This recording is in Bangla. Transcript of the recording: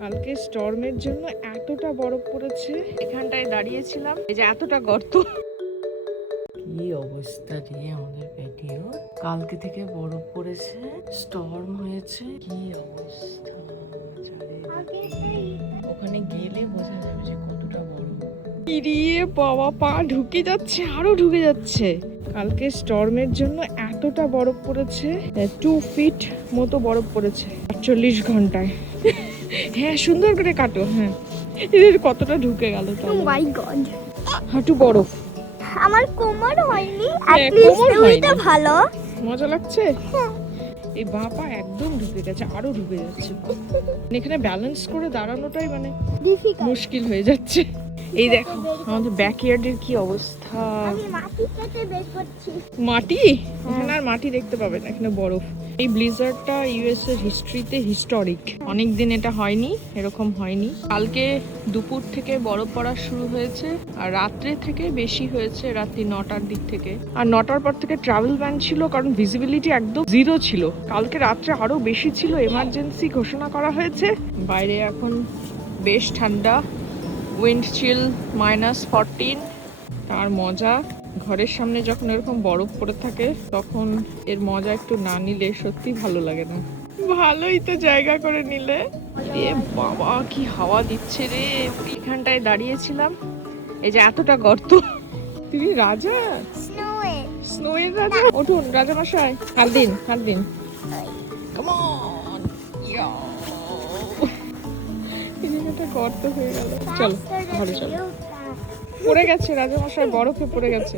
কালকে স্টর্মের জন্য এতটা বরফ পড়েছে, এখানটায় দাঁড়িয়েছিলাম, এই যে এতটা গর্ত। কি অবস্থা রে আমাদের প্যাটিও, কালকে থেকে বরফ পড়েছে, স্টর্ম হয়েছে, কি অবস্থা। ওখানে গেলে বোঝা যাবে যে কতটা বরফ। ইরিয়ে বাবা, পা ঢুকে যাচ্ছে, আরো ঢুকে যাচ্ছে। কালকে স্টর্মের জন্য এতটা বরফ পড়েছে, 2 ফিট মতো বরফ পড়েছে 48 ঘন্টায়। হ্যাঁ, সুন্দর করে কাটো। হ্যাঁ, এর কতটা ঢুকে গেল তো। ও মাই গড, হাঁটু বরফ। আমার কোমর হয়নি, হ্যাঁ, অ্যাট লিস্ট কোমর হয়নি। ওইটা ভালো। মজা লাগছে। এই বাপা একদম ঢুকে গেছে, আরো ঢুকে যাচ্ছে। এখানে ব্যালেন্স করে দাঁড়ানোটাই মানে ডিফিকাল্ট। মুশকিল হয়ে যাচ্ছে। এই দেখো আমাদের ব্যাকইয়ার্ডের কি অবস্থা। আমি মাটি কেটে বের করছি। মাটি, এখানে আর মাটি দেখতে পাবে না, এখানে বরফ। এই ব্লিজার্ডটা ইউএস এর হিস্ট্রিতে হিস্টোরিক, অনেকদিন এটা হয়নি, এরকম হয়নি। কালকে দুপুর থেকে বরফ পড়া শুরু হয়েছে, আর রাত্রে থেকে বেশি হয়েছে, রাত্রি 9টার দিক থেকে। আর 9টার পর থেকে ট্রাভেল ব্যান ছিল, কারণ ভিজিবিলিটি একদম 0 ছিল। কালকে রাত্রে আরো বেশি ছিল, এমার্জেন্সি ঘোষণা করা হয়েছে। বাইরে এখন বেশ ঠান্ডা, উইন্ড চিল -14। তার মজা, ঘরের সামনে যখন এরকম বরফ পড়ে থাকে তখন এর মজা একটু না নিলে সত্যি ভালো লাগে না। ভালোই তো জায়গা করে নিলে। এ বাবা, কি হাওয়া দিচ্ছে রে। এখানটায় দাঁড়িয়েছিলাম, এই যে এতটা গর্ত। তুমি রাজা, স্নোয়ে। স্নোয়ের রাজা। উঠুন রাজামশাই, হাত দিন, হাত দিন। Come on! ইয়া! এই জায়গাটা গর্ত হয়ে গেল। চলো ঘরে চলো। পড়ে গেছে রাজামশাই, বরফে পড়ে গেছে।